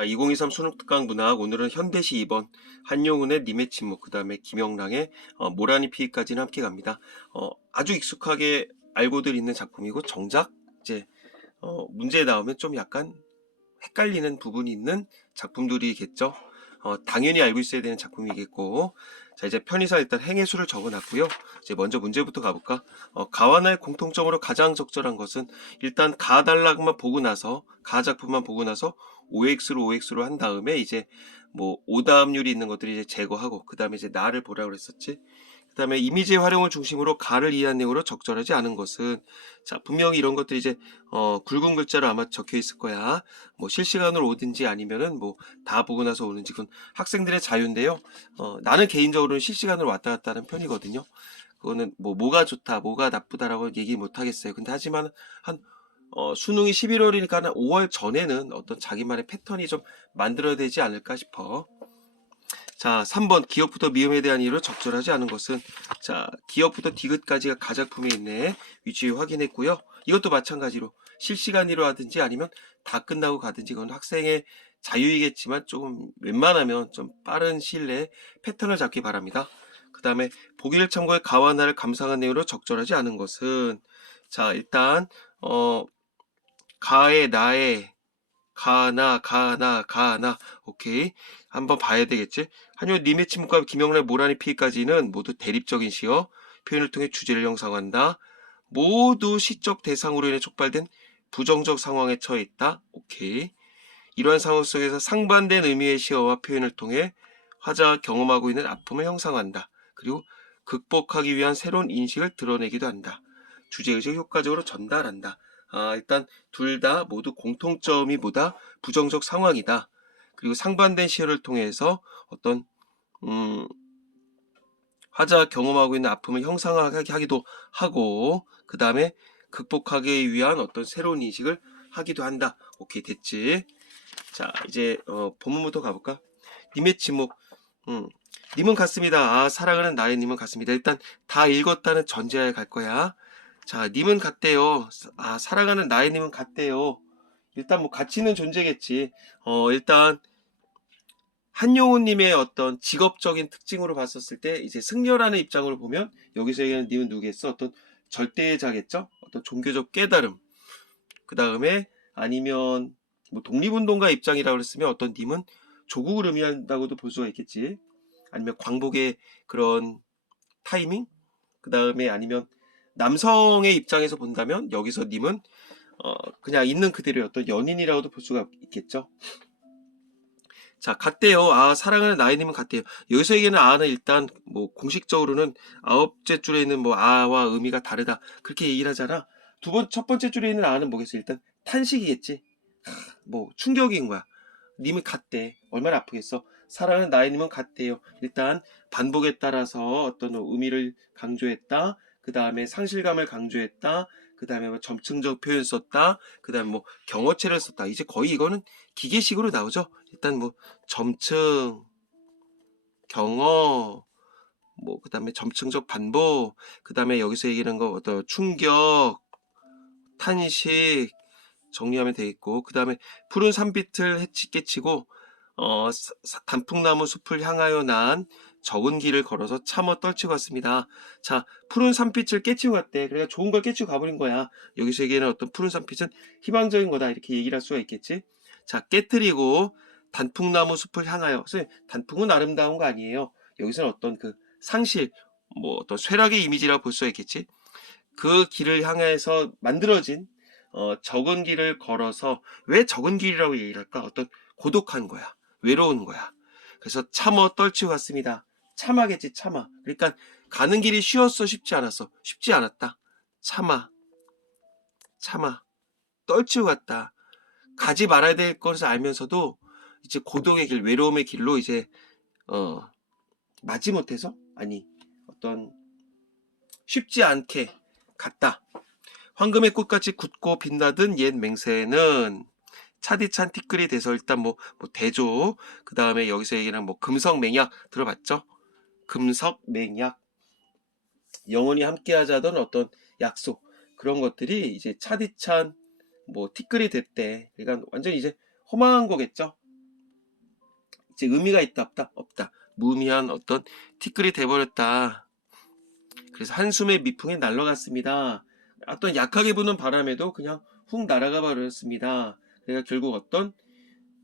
2023 수능특강 문학 오늘은 현대시 2번 한용운의 님의 침묵 그 다음에 김영랑의 모라니 피까지는 함께 갑니다. 아주 익숙하게 알고들 있는 작품이고 정작 이제 문제에 나오면 좀 약간 헷갈리는 부분이 있는 작품들이겠죠. 당연히 알고 있어야 되는 작품이겠고, 자 이제 편의상 일단 행해수를 적어놨고요. 이제 먼저 문제부터 가볼까? 가와나의 공통점으로 가장 적절한 것은 일단 가 단락만 보고 나서 가 작품만 보고 나서 OX로 한 다음에 이제 뭐 오다음률이 있는 것들이 이제 제거하고 그 다음에 이제 나를 보라고 그랬었지. 그 다음에 이미지의 활용을 중심으로 가를 이해한 내용으로 적절하지 않은 것은, 자 분명히 이런 것들이 이제 굵은 글자로 아마 적혀 있을 거야. 뭐 실시간으로 오든지 아니면은 뭐 다 보고 나서 오는지 그건 학생들의 자유인데요. 나는 개인적으로는 실시간으로 왔다 갔다 하는 편이거든요. 그거는 뭐 뭐가 좋다 뭐가 나쁘다라고 얘기 못 하겠어요. 근데 하지만 한 수능이 11월이니까 한 5월 전에는 어떤 자기만의 패턴이 좀 만들어야 되지 않을까 싶어. 자, 3번 기역부터 미음에 대한 이유로 적절하지 않은 것은, 자 기역부터 디귿까지가 가작품에 있네. 위치 확인했고요. 이것도 마찬가지로 실시간으로 하든지 아니면 다 끝나고 가든지 그건 학생의 자유이겠지만 조금 웬만하면 좀 빠른 시일 내에 패턴을 잡기 바랍니다. 그 다음에 보기를 참고해 가와 나를 감상한 내용으로 적절하지 않은 것은, 자 일단 가의 나의 가나 오케이, 한번 봐야 되겠지. 한효 님의 침묵과 김영란의 모란의 피까지는 모두 대립적인 시어 표현을 통해 주제를 형성한다. 모두 시적 대상으로 인해 촉발된 부정적 상황에 처해 있다. 오케이. 이러한 상황 속에서 상반된 의미의 시어와 표현을 통해 화자가 경험하고 있는 아픔을 형상한다. 그리고 극복하기 위한 새로운 인식을 드러내기도 한다. 주제의식을 효과적으로 전달한다. 일단 둘 다 모두 공통점이 뭐다? 부정적 상황이다. 그리고 상반된 시어를 통해서 어떤 화자가 경험하고 있는 아픔을 형상하게 하기도 하고, 그 다음에 극복하기 위한 어떤 새로운 인식을 하기도 한다. 오케이, 됐지? 자 이제 본문부터 가볼까? 님의 침묵. 님은 같습니다. 사랑하는 나의 님은 같습니다. 일단 다 읽었다는 전제하에 갈 거야. 자 님은 같대요. 사랑하는 나의 님은 같대요. 일단 뭐 같이 있는 존재겠지. 일단 한용우님의 어떤 직업적인 특징으로 봤었을 때 이제 승려라는 입장으로 보면 여기서 얘기하는 님은 누구겠어? 어떤 절대자겠죠? 어떤 종교적 깨달음. 그 다음에 아니면 뭐 독립운동가 입장이라고 그랬으면 어떤 님은 조국을 의미한다고도 볼 수가 있겠지. 아니면 광복의 그런 타이밍. 그 다음에 아니면 남성의 입장에서 본다면 여기서 님은 그냥 있는 그대로의 어떤 연인이라고도 볼 수가 있겠죠. 자, 같대요. 사랑하는 나이님은 같대요. 여기서 얘기하는 아는 일단 뭐 공식적으로는 아홉째 줄에 있는 뭐 아와 의미가 다르다, 그렇게 얘기를 하잖아. 첫 번째 줄에 있는 아는 뭐겠어? 일단 탄식이겠지. 뭐 충격인 거야. 님은 같대. 얼마나 아프겠어. 사랑하는 나이님은 같대요. 일단 반복에 따라서 어떤 의미를 강조했다. 그 다음에 상실감을 강조했다. 그 다음에 뭐 점층적 표현 썼다. 그 다음에 뭐 경어체를 썼다. 이제 거의 이거는 기계식으로 나오죠. 일단 뭐 점층, 경어, 뭐 그 다음에 점층적 반복, 그 다음에 여기서 얘기하는 거 어떤 충격, 탄식 정리하면 되겠고, 그 다음에 푸른 산빛을 깨치고 단풍나무 숲을 향하여 난 적은 길을 걸어서 참어 떨치고 왔습니다. 자, 푸른 산빛을 깨치고 갔대. 그러니까 좋은 걸 깨치고 가버린 거야. 여기서 얘기하는 어떤 푸른 산빛은 희망적인 거다, 이렇게 얘기를 할 수가 있겠지. 자, 깨뜨리고 단풍나무 숲을 향하여. 단풍은 아름다운 거 아니에요. 여기서는 어떤 그 상실, 뭐 어떤 쇠락의 이미지라고 볼 수가 있겠지. 그 길을 향해서 만들어진 적은 길을 걸어서, 왜 적은 길이라고 얘기를 할까? 어떤 고독한 거야. 외로운 거야. 그래서 참어 떨치고 갔습니다. 참아겠지, 참아. 그러니까 가는 길이 쉬웠어, 쉽지 않았어? 쉽지 않았다. 참아, 참아. 떨치고 갔다. 가지 말아야 될 것을 알면서도 이제 고독의 길, 외로움의 길로 이제 마지못해서, 아니 어떤 쉽지 않게 갔다. 황금의 꽃같이 굳고 빛나던 옛 맹세는 차디찬 티끌이 돼서 일단 뭐 대조, 그 다음에 여기서 얘기하는 뭐 금석맹약 들어봤죠? 금석맹약, 영원히 함께하자던 어떤 약속, 그런 것들이 이제 차디찬 뭐 티끌이 됐대. 그러니까 완전 이제 허망한 거겠죠. 이제 의미가 있다 없다? 없다. 무의미한 어떤 티끌이 돼버렸다. 그래서 한숨의 미풍이 날아갔습니다. 어떤 약하게 부는 바람에도 그냥 훅 날아가 버렸습니다. 그러니까 결국 어떤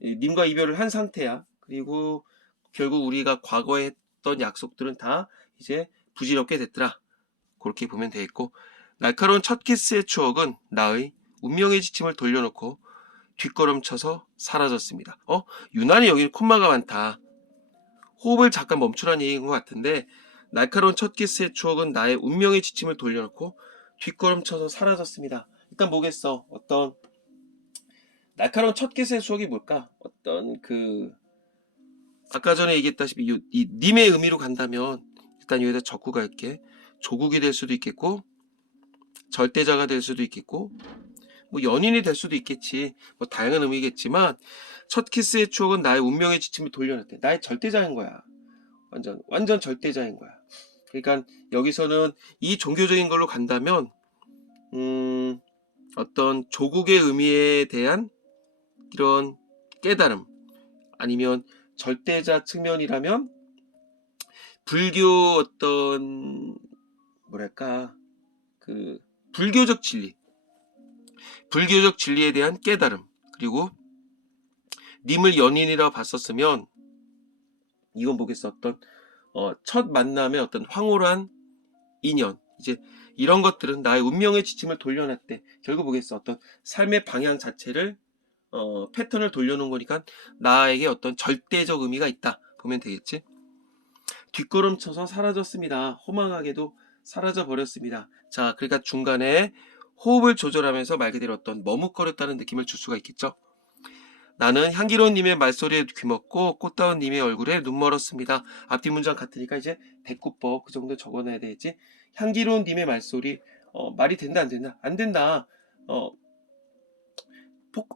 님과 이별을 한 상태야. 그리고 결국 우리가 과거에 했던 약속들은 다 이제 부질없게 됐더라. 그렇게 보면 되겠고, 날카로운 첫 키스의 추억은 나의 운명의 지침을 돌려놓고 뒷걸음쳐서 사라졌습니다. 유난히 여기 콤마가 많다. 호흡을 잠깐 멈추라는 얘기인 것 같은데, 날카로운 첫 키스의 추억은 나의 운명의 지침을 돌려놓고 뒷걸음쳐서 사라졌습니다. 일단 뭐겠어? 어떤 날카로운 첫 키스의 추억이 뭘까? 어떤 아까 전에 얘기했다시피 이 님의 의미로 간다면 일단 여기다 적구가 있게 조국이 될 수도 있겠고, 절대자가 될 수도 있겠고, 뭐 연인이 될 수도 있겠지. 뭐 다양한 의미겠지만 첫 키스의 추억은 나의 운명의 지침을 돌려놨대. 나의 절대자인 거야. 완전 절대자인 거야. 그러니까 여기서는 이 종교적인 걸로 간다면 어떤 조국의 의미에 대한 이런 깨달음, 아니면 절대자 측면이라면 불교 어떤 뭐랄까 불교적 진리에 대한 깨달음, 그리고 님을 연인이라 봤었으면 이건 뭐겠어? 어떤 첫 만남의 어떤 황홀한 인연, 이제 이런 것들은 나의 운명의 지침을 돌려놨대. 결국 뭐겠어? 어떤 삶의 방향 자체를 패턴을 돌려놓은 거니까 나에게 어떤 절대적 의미가 있다 보면 되겠지. 뒷걸음쳐서 사라졌습니다. 허망하게도 사라져 버렸습니다. 자, 그러니까 중간에 호흡을 조절하면서 말 그대로 어떤 머뭇거렸다는 느낌을 줄 수가 있겠죠. 나는 향기로운 님의 말소리에 귀먹고 꽃다운 님의 얼굴에 눈 멀었습니다. 앞뒤 문장 같으니까 이제 대꾸법 그 정도 적어놔야 되겠지. 향기로운 님의 말소리, 말이 된다 안 된다? 안 된다.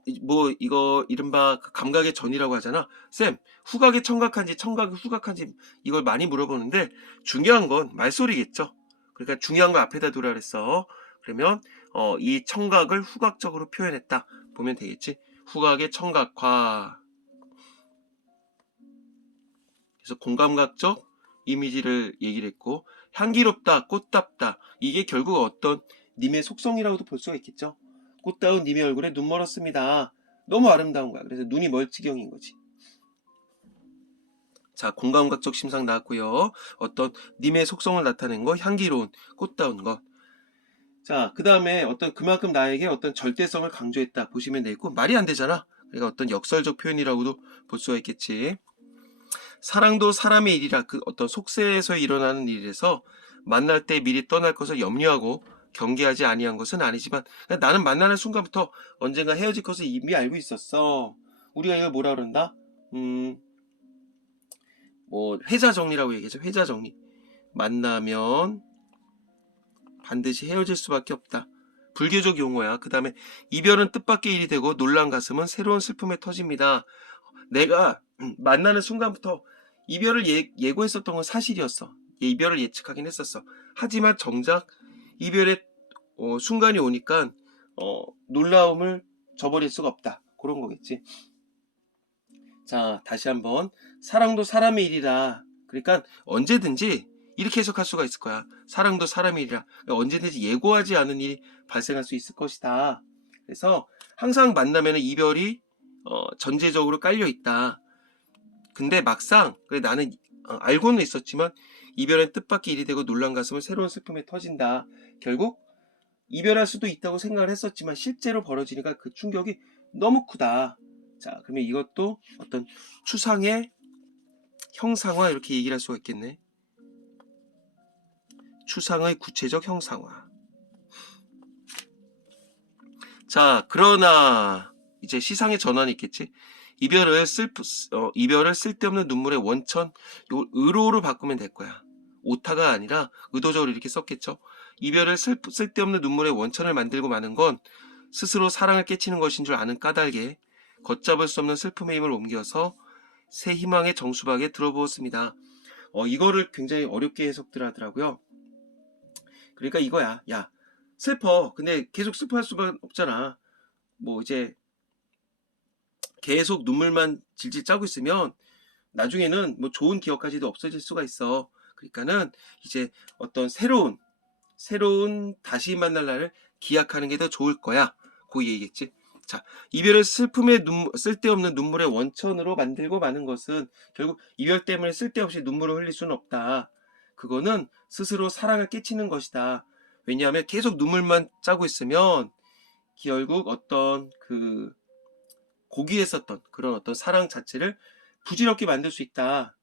이거 이른바 감각의 전이라고 하잖아. 쌤, 후각이 청각한지 청각이 후각한지 이걸 많이 물어보는데 중요한 건 말소리겠죠. 그러니까 중요한 거 앞에다 두라 그랬어. 그러면 이 청각을 후각적으로 표현했다 보면 되겠지. 후각의 청각화. 그래서 공감각적 이미지를 얘기를 했고, 향기롭다, 꽃답다, 이게 결국 어떤 님의 속성이라고도 볼 수가 있겠죠. 꽃다운 님의 얼굴에 눈 멀었습니다. 너무 아름다운 거야. 그래서 눈이 멀찌경인 거지. 자, 공감각적 심상 나왔고요. 어떤 님의 속성을 나타낸 거, 향기로운, 꽃다운 것. 자, 그 다음에 어떤 그만큼 나에게 어떤 절대성을 강조했다 보시면 되겠고, 말이 안 되잖아. 그러니까 어떤 역설적 표현이라고도 볼 수가 있겠지. 사랑도 사람의 일이라, 어떤 속세에서 일어나는 일에서 만날 때 미리 떠날 것을 염려하고 경계하지 아니한 것은 아니지만, 나는 만나는 순간부터 언젠가 헤어질 것을 이미 알고 있었어. 우리가 이걸 뭐라 그런다? 뭐 회자 정리라고 얘기하죠. 회자 정리. 만나면 반드시 헤어질 수밖에 없다. 불교적 용어야. 그 다음에 이별은 뜻밖의 일이 되고 놀란 가슴은 새로운 슬픔에 터집니다. 내가 만나는 순간부터 이별을 예고했었던 건 사실이었어. 이별을 예측하긴 했었어. 하지만 정작 이별의 순간이 오니까 놀라움을 저버릴 수가 없다. 그런 거겠지. 자, 다시 한번. 사랑도 사람의 일이라. 그러니까 언제든지 이렇게 해석할 수가 있을 거야. 사랑도 사람의 일이라. 그러니까 언제든지 예고하지 않은 일이 발생할 수 있을 것이다. 그래서 항상 만나면 이별이 전제적으로 깔려 있다. 근데 막상 그래 나는 알고는 있었지만 이별은 뜻밖의 일이 되고 놀란 가슴은 새로운 슬픔에 터진다. 결국 이별할 수도 있다고 생각을 했었지만 실제로 벌어지니까 그 충격이 너무 크다. 자, 그러면 이것도 어떤 추상의 형상화 이렇게 얘기를 할 수가 있겠네. 추상의 구체적 형상화. 자, 그러나 이제 시상의 전환이 있겠지. 이별을 쓸데없는 눈물의 원천, 이걸 의로로 바꾸면 될 거야. 오타가 아니라 의도적으로 이렇게 썼겠죠. 이별을 쓸데없는 눈물의 원천을 만들고 마는 건 스스로 사랑을 깨치는 것인 줄 아는 까닭에 걷잡을 수 없는 슬픔의 힘을 옮겨서 새 희망의 정수박에 들어부었습니다. 이거를 굉장히 어렵게 해석들 하더라고요. 그러니까 이거야. 야, 슬퍼. 근데 계속 슬퍼할 수밖에 없잖아. 뭐 이제 계속 눈물만 질질 짜고 있으면 나중에는 뭐 좋은 기억까지도 없어질 수가 있어. 그러니까는 이제 어떤 새로운 다시 만날 날을 기약하는 게 더 좋을 거야. 그 얘기겠지. 자, 이별을 슬픔의 쓸데없는 눈물의 원천으로 만들고 마는 것은 결국 이별 때문에 쓸데없이 눈물을 흘릴 수는 없다. 그거는 스스로 사랑을 깨치는 것이다. 왜냐하면 계속 눈물만 짜고 있으면 결국 어떤 그 고귀했었던 그런 어떤 사랑 자체를 부질없게 만들 수 있다.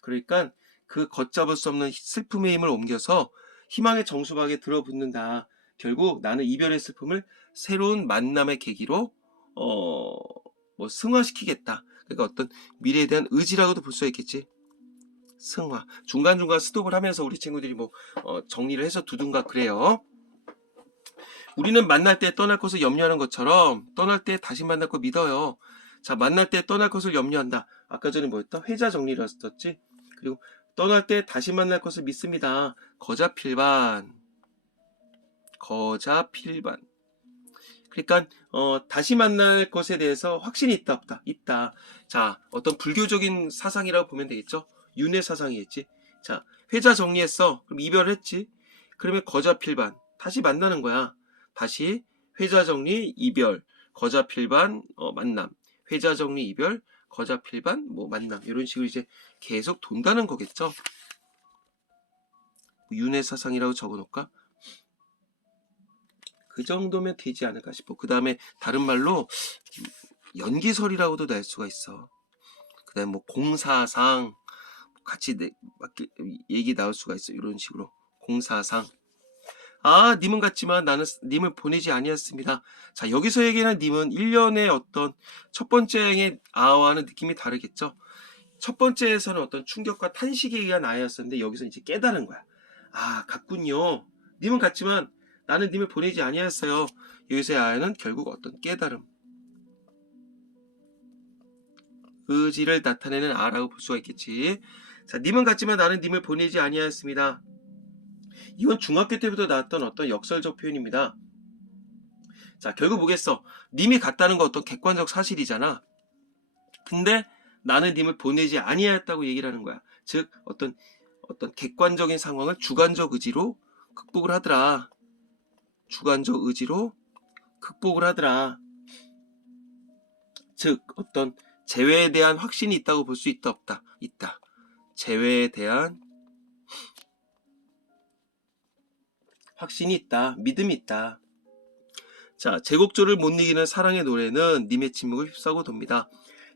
그러니까 그 걷잡을 수 없는 슬픔의 힘을 옮겨서 희망의 정수박에 들어붙는다. 결국 나는 이별의 슬픔을 새로운 만남의 계기로 뭐 승화시키겠다. 그러니까 어떤 미래에 대한 의지라고도 볼 수 있겠지. 승화. 중간중간 스톱을 하면서 우리 친구들이 뭐 정리를 해서 두든가 그래요. 우리는 만날 때 떠날 것을 염려하는 것처럼 떠날 때 다시 만날 거 믿어요. 자, 만날 때 떠날 것을 염려한다. 아까 전에 뭐였다? 회자 정리를 했었지. 그리고 떠날 때 다시 만날 것을 믿습니다. 거자필반. 그러니까 다시 만날 것에 대해서 확신이 있다 없다? 있다. 자, 어떤 불교적인 사상이라고 보면 되겠죠. 윤회 사상이겠지. 자, 회자 정리했어. 그럼 이별했지. 그러면 거자필반. 다시 만나는 거야. 다시 회자 정리 이별, 거자필반 만남. 회자 정리 이별, 거자필반 뭐 만남. 이런 식으로 이제 계속 돈다는 거겠죠. 윤회 사상이라고 적어놓을까? 그 정도면 되지 않을까 싶어. 그 다음에 다른 말로 연기설이라고도 낼 수가 있어. 그 다음에 뭐 공사상 같이 얘기 나올 수가 있어. 이런 식으로 공사상. 아, 님은 같지만 나는 님을 보내지 아니었습니다. 자, 여기서 얘기하는 님은 1년의 어떤 첫 번째의 아와는 느낌이 다르겠죠. 첫 번째에서는 어떤 충격과 탄식에 의한 아였었는데 여기서 이제 깨달은 거야. 아, 같군요. 님은 같지만 나는 님을 보내지 아니었어요. 여기서의 아야는 결국 어떤 깨달음, 의지를 나타내는 아라고 볼 수가 있겠지. 자, 님은 같지만 나는 님을 보내지 아니하였습니다. 이건 중학교 때부터 나왔던 어떤 역설적 표현입니다. 자, 결국 뭐겠어? 님이 같다는 건 어떤 객관적 사실이잖아. 근데 나는 님을 보내지 아니하였다고 얘기를 하는 거야. 즉 어떤 객관적인 상황을 주관적 의지로 극복을 하더라. 주관적 의지로 극복을 하더라. 즉 어떤 재회에 대한 확신이 있다고 볼 수 있다 없다? 있다. 재회에 대한 확신이 있다. 믿음이 있다. 자, 제 곡조를 못 이기는 사랑의 노래는 님의 침묵을 휩싸고 돕니다.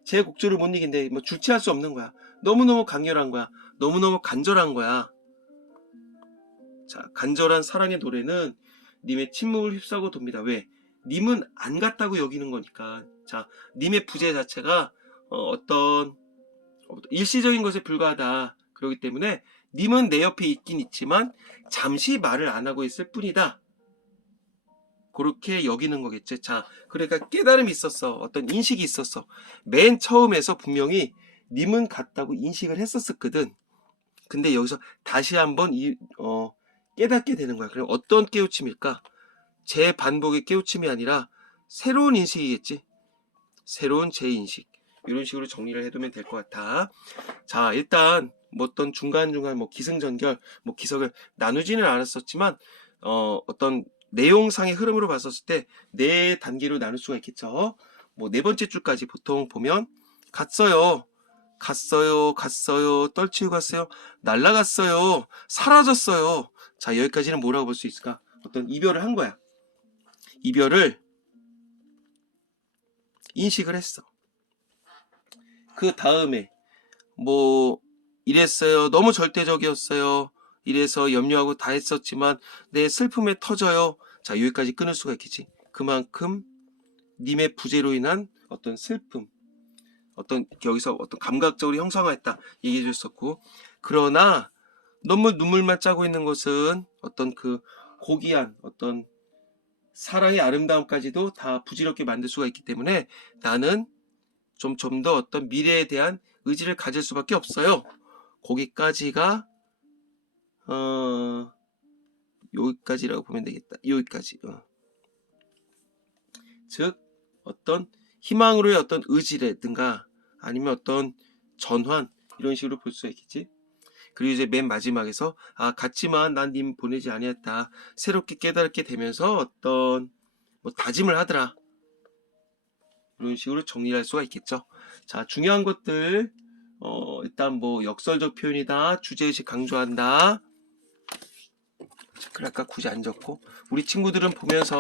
제 곡조를 못 이긴데 뭐 주체할 수 없는 거야. 너무너무 강렬한 거야. 너무너무 간절한 거야. 자, 간절한 사랑의 노래는 님의 침묵을 휩싸고 돕니다. 왜? 님은 안 같다고 여기는 거니까. 자, 님의 부재 자체가 어떤 일시적인 것에 불과하다. 그렇기 때문에 님은 내 옆에 있긴 있지만 잠시 말을 안 하고 있을 뿐이다. 그렇게 여기는 거겠지. 자, 그러니까 깨달음이 있었어. 어떤 인식이 있었어. 맨 처음에서 분명히 님은 같다고 인식을 했었거든. 근데 여기서 다시 한번 깨닫게 되는 거야. 그럼 어떤 깨우침일까? 재반복의 깨우침이 아니라 새로운 인식이겠지. 새로운 재인식. 이런 식으로 정리를 해두면 될 것 같아. 자, 일단 뭐 어떤 중간중간 뭐 기승전결, 뭐 기석을 나누지는 않았었지만 어떤 내용상의 흐름으로 봤었을 때 네 단계로 나눌 수가 있겠죠. 뭐 네 번째 줄까지 보통 보면 갔어요. 떨치고 갔어요. 날라갔어요. 사라졌어요. 자, 여기까지는 뭐라고 볼 수 있을까? 어떤 이별을 한 거야. 이별을 인식을 했어. 그 다음에 뭐 이랬어요. 너무 절대적이었어요. 이래서 염려하고 다 했었지만 내 슬픔에 터져요. 자, 여기까지 끊을 수가 있겠지. 그만큼 님의 부재로 인한 어떤 슬픔, 어떤 여기서 어떤 감각적으로 형상화했다 얘기해 줬었고, 그러나 너무 눈물만 짜고 있는 것은 어떤 그 고귀한 어떤 사랑의 아름다움까지도 다 부질없게 만들 수가 있기 때문에 나는 좀 더 어떤 미래에 대한 의지를 가질 수밖에 없어요. 거기까지가 여기까지라고 보면 되겠다. 여기까지. 즉 어떤 희망으로의 어떤 의지라든가 아니면 어떤 전환, 이런 식으로 볼 수가 있겠지. 그리고 이제 맨 마지막에서 같지만 난 님 보내지 아니했다. 새롭게 깨닫게 되면서 어떤 뭐 다짐을 하더라. 이런 식으로 정리할 수가 있겠죠. 자, 중요한 것들 일단 뭐 역설적 표현이다. 주제의식 강조한다. 그럴까 굳이 안 적고 우리 친구들은 보면서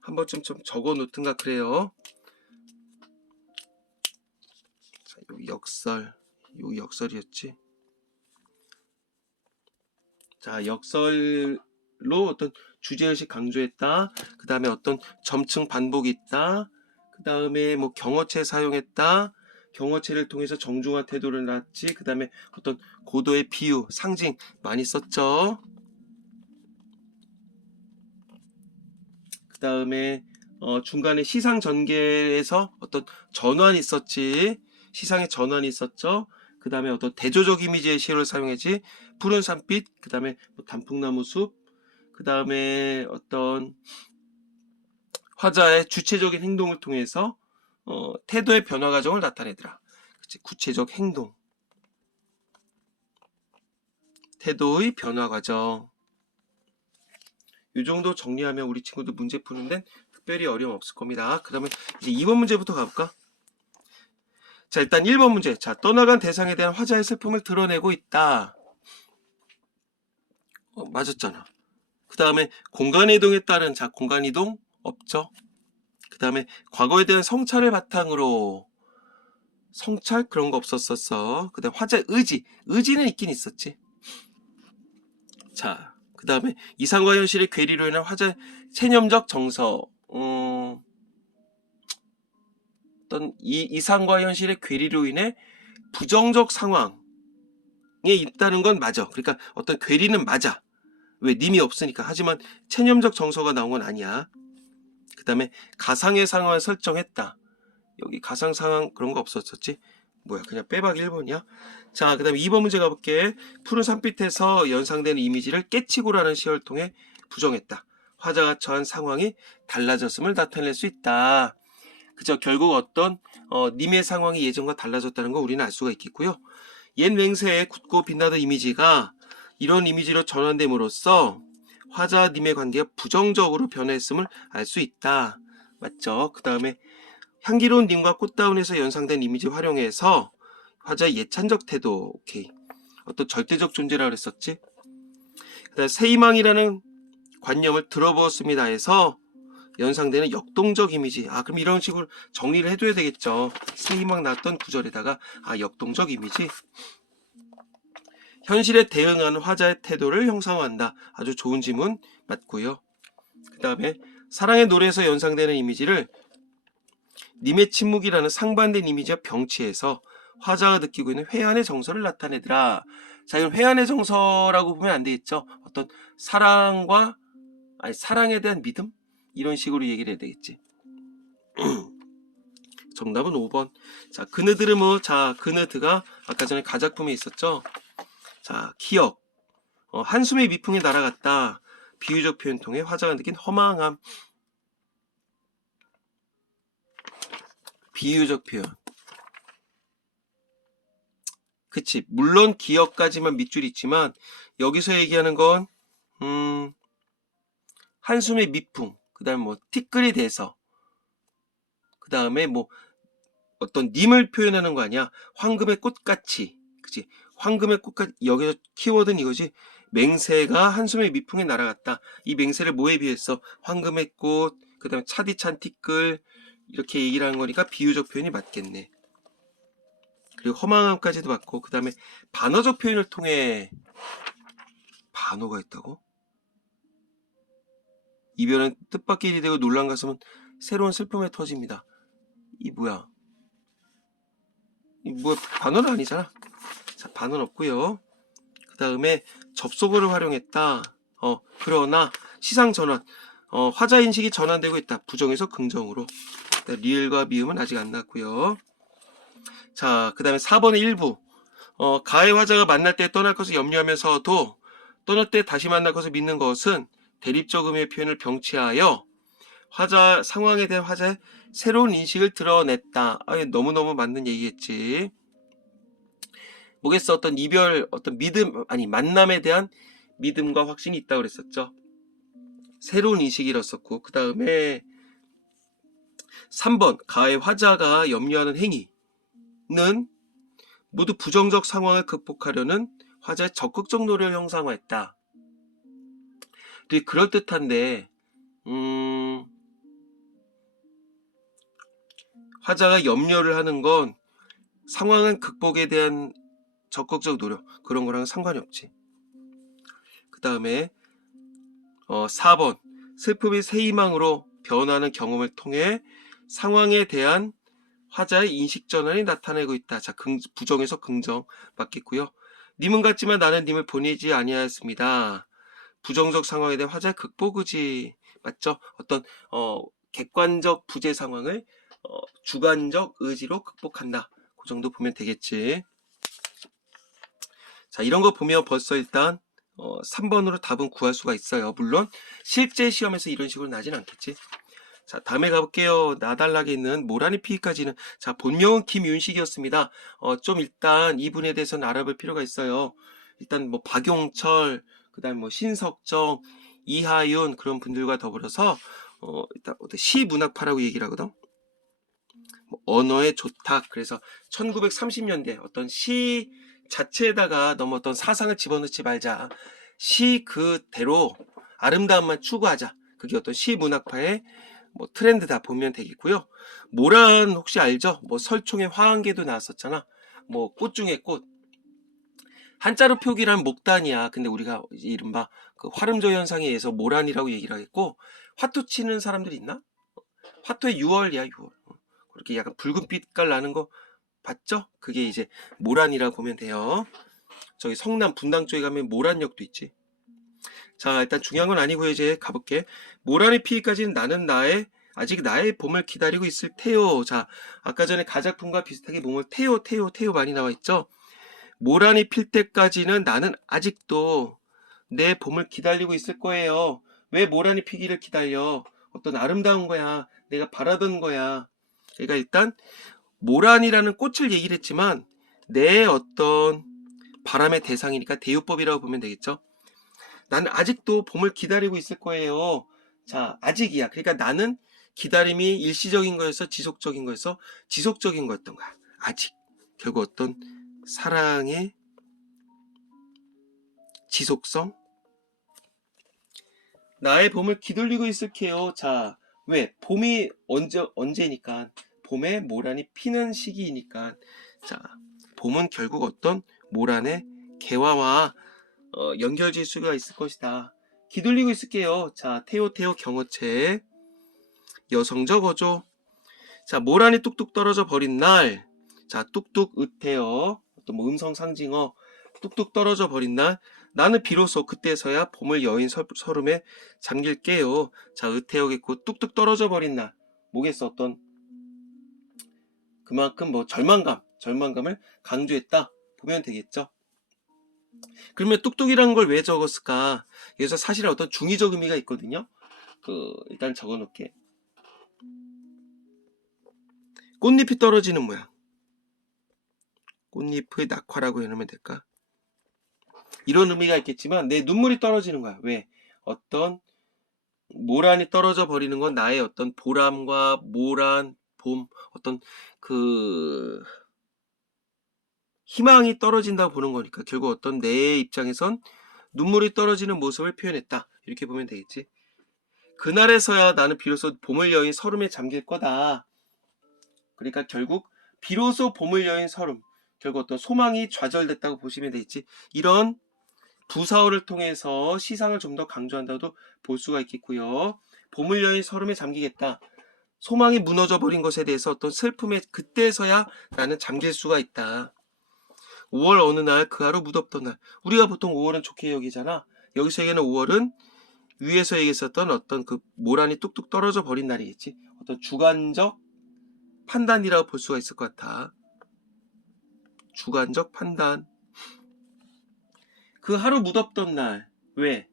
한 번쯤 좀 적어 놓든가 그래요. 자, 요 역설이었지. 자, 역설로 어떤 주제의식 강조했다. 그 다음에 어떤 점층 반복이 있다. 그 다음에 뭐 경어체 사용했다. 경어체를 통해서 정중한 태도를 낳았지. 그 다음에 어떤 고도의 비유, 상징 많이 썼죠. 그 다음에 중간에 시상 전개에서 어떤 전환이 있었지. 시상의 전환이 있었죠. 그 다음에 어떤 대조적 이미지의 시를 사용했지. 푸른 산빛, 그 다음에 뭐 단풍나무 숲, 그 다음에 어떤 화자의 주체적인 행동을 통해서 태도의 변화 과정을 나타내더라. 그치? 구체적 행동, 태도의 변화 과정. 이 정도 정리하면 우리 친구들 문제 푸는 데는 특별히 어려움 없을 겁니다. 그 다음에 이제 2번 문제부터 가볼까? 자, 일단 1번 문제. 자, 떠나간 대상에 대한 화자의 슬픔을 드러내고 있다. 맞았잖아. 그 다음에 공간이동에 따른, 자, 공간이동 없죠. 그 다음에 과거에 대한 성찰을 바탕으로, 성찰 그런 거 없었었어. 그 다음에 화자의 의지는 있긴 있었지. 자, 그 다음에 이상과 현실의 괴리로 인한 화자의 체념적 정서. 어떤 이상과 현실의 괴리로 인해 부정적 상황에 있다는 건 맞아. 그러니까 어떤 괴리는 맞아. 왜? 님이 없으니까. 하지만 체념적 정서가 나온 건 아니야. 그 다음에 가상의 상황을 설정했다. 여기 가상 상황 그런 거 없었었지? 뭐야, 그냥 빼박 1번이야? 자, 그 다음에 2번 문제 가볼게. 푸른 산빛에서 연상되는 이미지를 깨치고라는 시를 통해 부정했다. 화자가 처한 상황이 달라졌음을 나타낼 수 있다. 그죠? 결국 어떤 님의 상황이 예전과 달라졌다는 거 우리는 알 수가 있겠고요. 옛 맹세의 굳고 빛나던 이미지가 이런 이미지로 전환됨으로써 화자와 님의 관계가 부정적으로 변했음을 알 수 있다. 맞죠? 그 다음에 향기로운 님과 꽃다운에서 연상된 이미지 활용해서 화자의 예찬적 태도, 오케이. 어떤 절대적 존재라 그랬었지? 그 다음에 새희망이라는 관념을 들어보았습니다 해서 연상되는 역동적 이미지. 그럼 이런 식으로 정리를 해둬야 되겠죠. 새희망 나왔던 구절에다가 역동적 이미지. 현실에 대응하는 화자의 태도를 형상화한다. 아주 좋은 지문 맞고요. 그 다음에 사랑의 노래에서 연상되는 이미지를 님의 침묵이라는 상반된 이미지와 병치해서 화자가 느끼고 있는 회한의 정서를 나타내더라. 자, 이건 회한의 정서라고 보면 안 되겠죠. 어떤 사랑에 대한 믿음? 이런 식으로 얘기를 해야 되겠지. 정답은 5번. 자, 그느들은 뭐, 자, 그느드가 아까 전에 가작품에 있었죠. 자, 기억. 한숨의 미풍이 날아갔다. 비유적 표현 통해 화자가 느낀 허망함. 비유적 표현. 그치. 물론 기억까지만 밑줄이 있지만 여기서 얘기하는 건 한숨의 미풍. 그 다음에 뭐 티끌이 돼서. 그 다음에 뭐 어떤 님을 표현하는 거 아니야. 황금의 꽃같이. 그치. 황금의 꽃같이. 여기서 키워드는 이거지. 맹세가 한숨의 미풍에 날아갔다. 이 맹세를 뭐에 비했어? 황금의 꽃, 그 다음에 차디찬 티끌, 이렇게 얘기를 하는 거니까 비유적 표현이 맞겠네. 그리고 허망함까지도 맞고, 그 다음에 반어적 표현을 통해 반어가 있다고? 이별은 뜻밖의 일이 되고 놀란 가슴은 새로운 슬픔에 터집니다. 이 뭐야? 이 뭐야? 반어는 아니잖아. 자, 반어는 없고요. 그 다음에 접속어를 활용했다. 그러나 시상 전환. 화자 인식이 전환되고 있다. 부정에서 긍정으로. 리을과 미음은 아직 안 났고요. 자, 그 다음에 4번의 일부. 가해 화자가 만날 때 떠날 것을 염려하면서도 떠날 때 다시 만날 것을 믿는 것은 대립적 의미의 표현을 병치하여 화자 상황에 대한 화자의 새로운 인식을 드러냈다. 너무너무 맞는 얘기겠지. 뭐겠어? 어떤 이별, 어떤 믿음, 아니, 만남에 대한 믿음과 확신이 있다고 그랬었죠. 새로운 인식이 일었었고, 그 다음에 3번, 가해 화자가 염려하는 행위는 모두 부정적 상황을 극복하려는 화자의 적극적 노력을 형상화했다. 되게 그럴듯한데, 화자가 염려를 하는 건 상황은 극복에 대한 적극적 노력, 그런 거랑 상관이 없지. 그 다음에 4번, 슬픔이 새 희망으로 변하는 경험을 통해 상황에 대한 화자의 인식 전환이 나타내고 있다. 자, 부정에서 긍정 맞겠고요. 님은 같지만 나는 님을 보내지 아니하였습니다. 부정적 상황에 대한 화자의 극복 의지 맞죠? 어떤 객관적 부재 상황을 주관적 의지로 극복한다. 그 정도 보면 되겠지. 자, 이런 거 보면 벌써 일단 3번으로 답은 구할 수가 있어요. 물론 실제 시험에서 이런 식으로 나진 않겠지. 자, 다음에 가볼게요. 나달락에 있는 모란의 피의까지는, 자, 본명은 김윤식이었습니다. 좀 일단 이분에 대해서는 알아볼 필요가 있어요. 일단 뭐 박용철, 그 다음 뭐 신석정, 이하윤 그런 분들과 더불어서 일단 시문학파라고 얘기를 하거든. 뭐 언어의 조탁, 그래서 1930년대 어떤 시 자체에다가 너무 어떤 사상을 집어넣지 말자. 시 그대로 아름다움만 추구하자. 그게 어떤 시문학파의 뭐 트렌드다 보면 되겠고요. 모란 혹시 알죠? 뭐 설총의 화한계도 나왔었잖아. 뭐 꽃 중에 꽃. 한자로 표기란 목단이야. 근데 우리가 이른바 그 화름조 현상에 의해서 모란이라고 얘기를 하겠고, 화투 치는 사람들 있나? 화투의 6월이야, 6월. 그렇게 약간 붉은 빛깔 나는 거 봤죠? 그게 이제 모란이라고 보면 돼요. 저기 성남 분당 쪽에 가면 모란역도 있지. 자, 일단 중요한 건 아니고요. 이제 가볼게. 모란의 피기까지는 나는 아직 나의 봄을 기다리고 있을 테요. 자, 아까 전에 가작품과 비슷하게 몸을 테요 많이 나와 있죠. 모란이 필 때까지는 나는 아직도 내 봄을 기다리고 있을 거예요. 왜 모란이 피기를 기다려? 어떤 아름다운 거야. 내가 바라던 거야. 그러니까 일단 모란이라는 꽃을 얘기를 했지만 내 어떤 바람의 대상이니까 대유법이라고 보면 되겠죠. 나는 아직도 봄을 기다리고 있을 거예요. 자, 아직이야. 그러니까 나는 기다림이 일시적인 거였어, 지속적인 거였어, 지속적인 거였던 거야. 아직. 결국 어떤 사랑의 지속성? 나의 봄을 기다리고 있을게요. 자, 왜? 봄이 언제니까. 봄에 모란이 피는 시기이니까. 자, 봄은 결국 어떤 모란의 개화와 연결질 수가 있을 것이다. 기다리고 있을게요. 자, 테오 경어체. 여성적 어조. 자, 모란이 뚝뚝 떨어져 버린 날. 자, 뚝뚝 으태어. 어떤 뭐 음성 상징어. 뚝뚝 떨어져 버린 날. 나는 비로소 그때서야 봄을 여인 서름에 잠길게요. 자, 으태어겠고 뚝뚝 떨어져 버린 날. 뭐겠어? 어떤 그만큼 뭐 절망감을 강조했다. 보면 되겠죠. 그러면 뚝뚝이라는 걸 왜 적었을까? 여기서 사실 어떤 중의적 의미가 있거든요. 일단 적어 놓을게. 꽃잎이 떨어지는 모양. 꽃잎의 낙화라고 해놓으면 될까? 이런 의미가 있겠지만 내 눈물이 떨어지는 거야. 왜? 어떤 모란이 떨어져 버리는 건 나의 어떤 보람과 모란, 봄, 어떤 그 희망이 떨어진다고 보는 거니까 결국 어떤 내 입장에선 눈물이 떨어지는 모습을 표현했다. 이렇게 보면 되겠지. 그날에서야 나는 비로소 봄을 여인 서름에 잠길 거다. 그러니까 결국 비로소 봄을 여인 서름, 결국 어떤 소망이 좌절됐다고 보시면 되겠지. 이런 부사어를 통해서 시상을 좀 더 강조한다고도 볼 수가 있겠고요. 봄을 여인 서름에 잠기겠다. 소망이 무너져 버린 것에 대해서 어떤 슬픔에 그때서야 나는 잠길 수가 있다. 5월 어느 날 그 하루 무덥던 날. 우리가 보통 5월은 좋게 여기잖아. 여기서 얘기하는 5월은 위에서 얘기했었던 어떤 그 모란이 뚝뚝 떨어져 버린 날이겠지. 어떤 주관적 판단이라고 볼 수가 있을 것 같아. 주관적 판단. 그 하루 무덥던 날. 왜?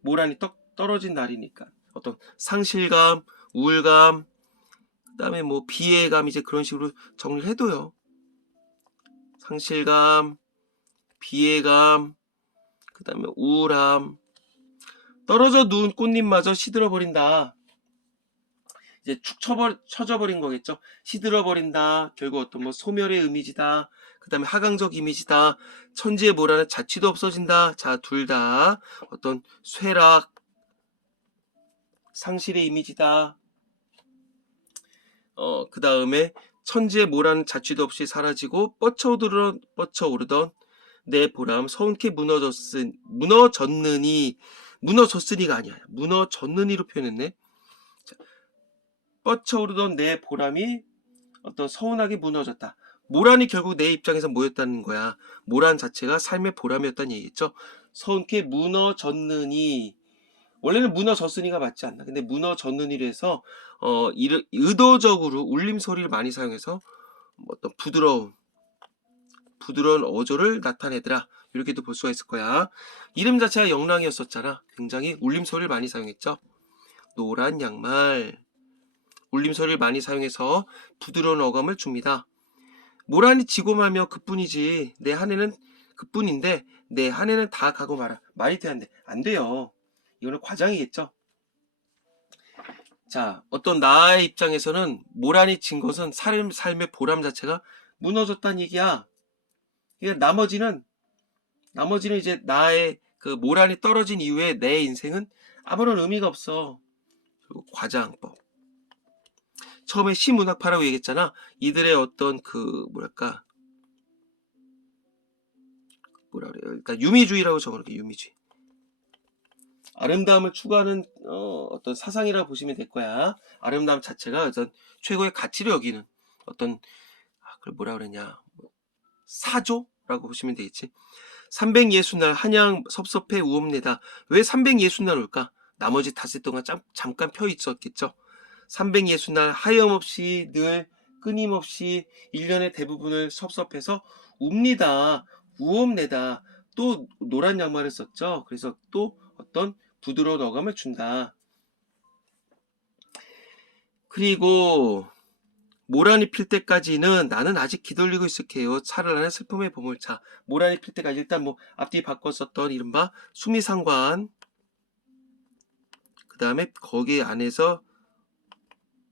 모란이 떨어진 날이니까. 어떤 상실감, 우울감, 그 다음에 뭐 비애감, 이제 그런 식으로 정리를 해둬요. 상실감, 비애감, 그 다음에 우울함, 떨어져 누운 꽃잎마저 시들어버린다. 이제 축 처져버린 거겠죠. 시들어버린다. 결국 어떤 뭐 소멸의 이미지다. 그 다음에 하강적 이미지다. 천지의 뭐라는 자취도 없어진다. 자, 둘 다 어떤 쇠락, 상실의 이미지다. 그 다음에 천지의 뭐라는 자취도 없이 사라지고 뻗쳐오르던 내 보람 서운케 무너졌느니가 아니야. 무너졌느니로 표현했네. 자, 뻗쳐오르던 내 보람이 어떤 서운하게 무너졌다. 모란이 결국 내 입장에서 뭐였다는 거야. 모란 자체가 삶의 보람이었다는 얘기겠죠. 서운케 무너졌느니, 원래는 무너졌으니가 맞지 않나. 근데 무너졌느니로 해서 의도적으로 울림 소리를 많이 사용해서 어떤 부드러운 어조를 나타내더라. 이렇게도 볼 수가 있을 거야. 이름 자체가 영랑이었었잖아. 굉장히 울림 소리를 많이 사용했죠. 노란 양말, 울림 소리를 많이 사용해서 부드러운 어감을 줍니다. 모란이 지고 말며 그뿐이지. 내 한 해는 그뿐인데 내 한 해는 다 가고 말아. 말이 돼야 안 돼요. 이거는 과장이겠죠. 자, 어떤 나의 입장에서는 모란이 진 것은 삶의 보람 자체가 무너졌다는 얘기야. 그러니까 나머지는 이제 나의 그 모란이 떨어진 이후에 내 인생은 아무런 의미가 없어. 그리고 과장법. 처음에 시문학파라고 얘기했잖아. 이들의 어떤 뭐라 그래요? 그러니까 유미주의라고 적어놓을게요. 유미주의. 아름다움을 추구하는 어떤 사상이라고 보시면 될 거야. 아름다움 자체가 어떤 최고의 가치를 여기는 어떤 그걸 뭐라 그러냐, 사조라고 보시면 되겠지. 360날 한양 섭섭해 우엄내다. 왜 360날 올까? 나머지 닷새 동안 잠깐 펴 있었겠죠. 360날 하염없이 늘 끊임없이 1년의 대부분을 섭섭해서 웁니다. 우엄내다. 또 노란 양말을 썼죠. 그래서 또 어떤 부드러운 어감을 준다. 그리고 모란이 필 때까지는 나는 아직 기다리고 있을게요. 차를 나는 슬픔의 보물차. 모란이 필 때까지 일단 뭐 앞뒤 바꿨었던 이른바 수미상관, 그 다음에 거기 안에서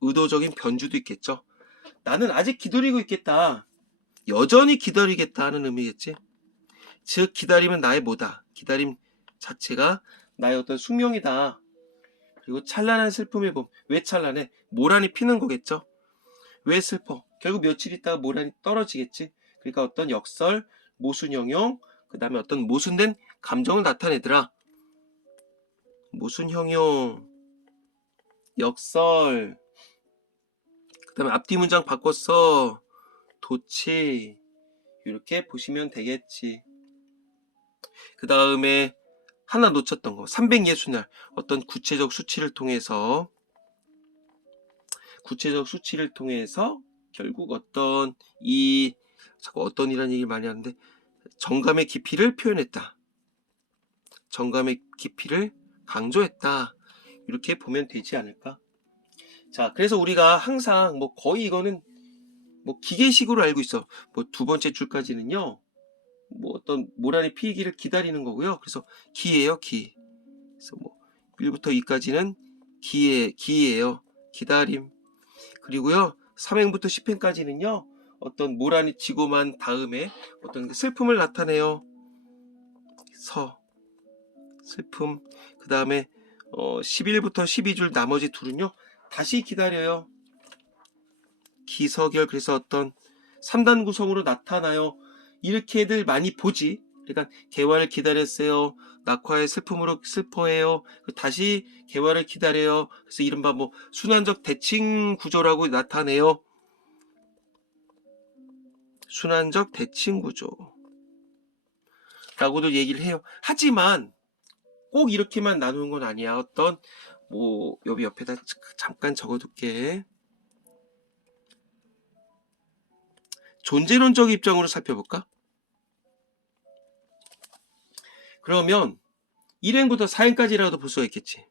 의도적인 변주도 있겠죠. 나는 아직 기다리고 있겠다. 여전히 기다리겠다 하는 의미겠지. 즉 기다림은 나의 뭐다. 기다림 자체가 나의 어떤 숙명이다. 그리고 찬란한 슬픔의 봄. 왜 찬란해? 모란이 피는 거겠죠. 왜 슬퍼? 결국 며칠 있다가 모란이 떨어지겠지. 그러니까 어떤 역설, 모순형용, 그 다음에 어떤 모순된 감정을 나타내더라. 모순형용, 역설, 그 다음에 앞뒤 문장 바꿨어. 도치. 이렇게 보시면 되겠지. 그 다음에 하나 놓쳤던 거. 360날. 어떤 구체적 수치를 통해서 결국 어떤 어떤이라는 얘기를 많이 하는데 정감의 깊이를 표현했다. 정감의 깊이를 강조했다. 이렇게 보면 되지 않을까? 자, 그래서 우리가 항상 뭐 거의 이거는 뭐 기계식으로 알고 있어. 뭐 두 번째 줄까지는요. 뭐 어떤 모란의 피기를 기다리는 거고요. 그래서 기예요, 기. 그래서 뭐 1부터 2까지는 기예요. 기다림. 그리고요. 3행부터 10행까지는요. 어떤 모란이 지고만 다음에 어떤 슬픔을 나타내요. 슬픔. 그 다음에 11부터 12줄 나머지 둘은요. 다시 기다려요. 기서결. 그래서 어떤 3단 구성으로 나타나요. 이렇게들 많이 보지. 그러니까 개화를 기다렸어요. 낙화의 슬픔으로 슬퍼해요. 다시 개화를 기다려요. 그래서 이른바 뭐 순환적 대칭 구조라고 나타내요. 순환적 대칭 구조 라고도 얘기를 해요. 하지만 꼭 이렇게만 나누는 건 아니야. 어떤 뭐 여기 옆에다 잠깐 적어둘게. 존재론적 입장으로 살펴볼까? 그러면 1행부터 4행까지라도 볼 수가 있겠지.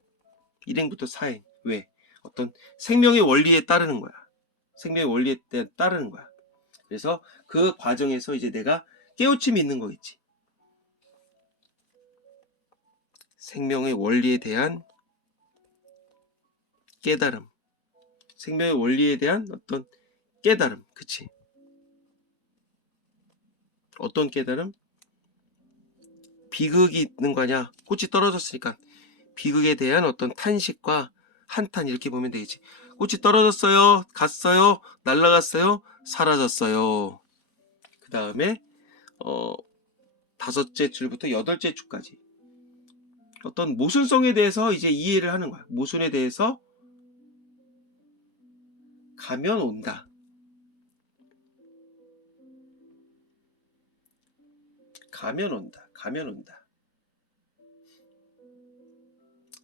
1행부터 4행. 왜? 어떤 생명의 원리에 따르는 거야. 생명의 원리에 따르는 거야. 그래서 그 과정에서 이제 내가 깨우침이 있는 거겠지. 생명의 원리에 대한 깨달음. 생명의 원리에 대한 어떤 깨달음. 그치? 어떤 깨달음? 비극이 있는 거냐? 꽃이 떨어졌으니까 비극에 대한 어떤 탄식과 한탄 이렇게 보면 되지. 꽃이 떨어졌어요. 갔어요. 날아갔어요. 사라졌어요. 그 다음에 5째 줄부터 8째 줄까지 어떤 모순성에 대해서 이제 이해를 하는 거야. 모순에 대해서 가면 온다. 가면 온다. 가면 온다.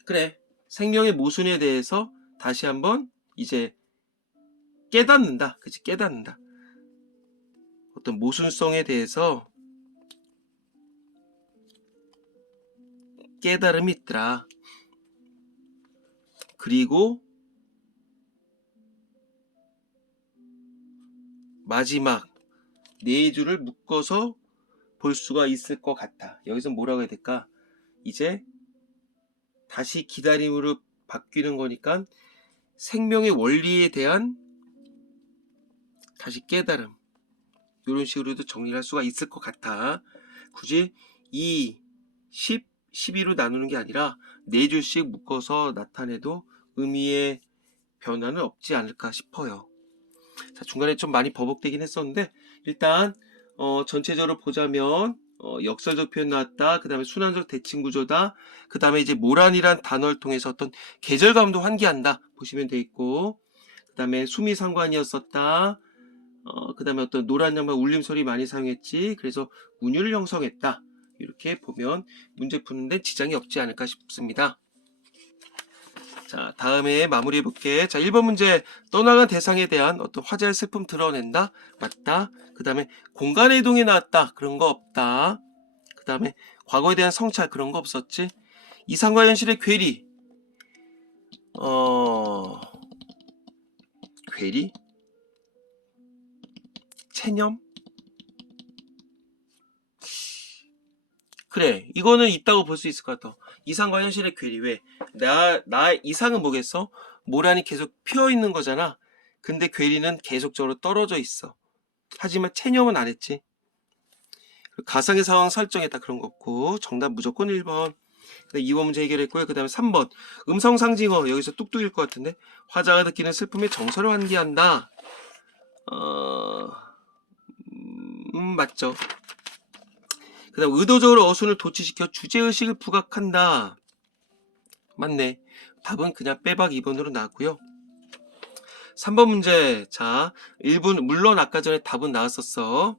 그래. 생명의 모순에 대해서 다시 한번 이제 깨닫는다. 그치? 깨닫는다. 어떤 모순성에 대해서 깨달음이 있더라. 그리고 마지막 4줄을 묶어서 볼 수가 있을 것 같아. 여기서 뭐라고 해야 될까? 이제 다시 기다림으로 바뀌는 거니까 생명의 원리에 대한 다시 깨달음. 이런 식으로도 정리를 할 수가 있을 것 같아. 굳이 2, 10, 12로 나누는 게 아니라 4줄씩 묶어서 나타내도 의미의 변화는 없지 않을까 싶어요. 자, 중간에 좀 많이 버벅대긴 했었는데 일단 전체적으로 보자면 역설적 표현 나왔다. 그 다음에 순환적 대칭구조다. 그 다음에 이제 모란이란 단어를 통해서 어떤 계절감도 환기한다. 보시면 돼 있고 그 다음에 숨이 상관이었었다. 그 다음에 어떤 노란 양말 울림소리 많이 사용했지. 그래서 운율을 형성했다. 이렇게 보면 문제 푸는데 지장이 없지 않을까 싶습니다. 자, 다음에 마무리해 볼게. 자, 1번 문제. 떠나간 대상에 대한 어떤 화자의 슬픔 드러낸다. 맞다. 그 다음에 공간의 이동이 나왔다. 그런 거 없다. 그 다음에 과거에 대한 성찰 그런 거 없었지. 이상과 현실의 괴리. 괴리? 체념? 그래, 이거는 있다고 볼 수 있을 것 같아. 이상과 현실의 괴리. 왜? 나 이상은 뭐겠어? 모란이 계속 피어 있는 거잖아. 근데 괴리는 계속적으로 떨어져 있어. 하지만 체념은 안 했지. 가상의 상황 설정했다 그런 거 없고 정답 무조건 1번. 2번 문제 해결했고요. 그 다음에 3번 음성상징어. 여기서 뚝뚝일 것 같은데 화자가 느끼는 슬픔의 정서를 환기한다. 맞죠. 그 다음 의도적으로 어순을 도치시켜 주제의식을 부각한다. 맞네. 답은 그냥 빼박 2번으로 나왔고요. 3번 문제. 자, 1분 물론 아까 전에 답은 나왔었어.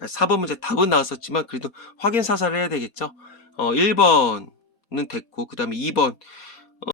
4번 문제 답은 나왔었지만 그래도 확인 사살을 해야 되겠죠. 1번은 됐고 그 다음에 2번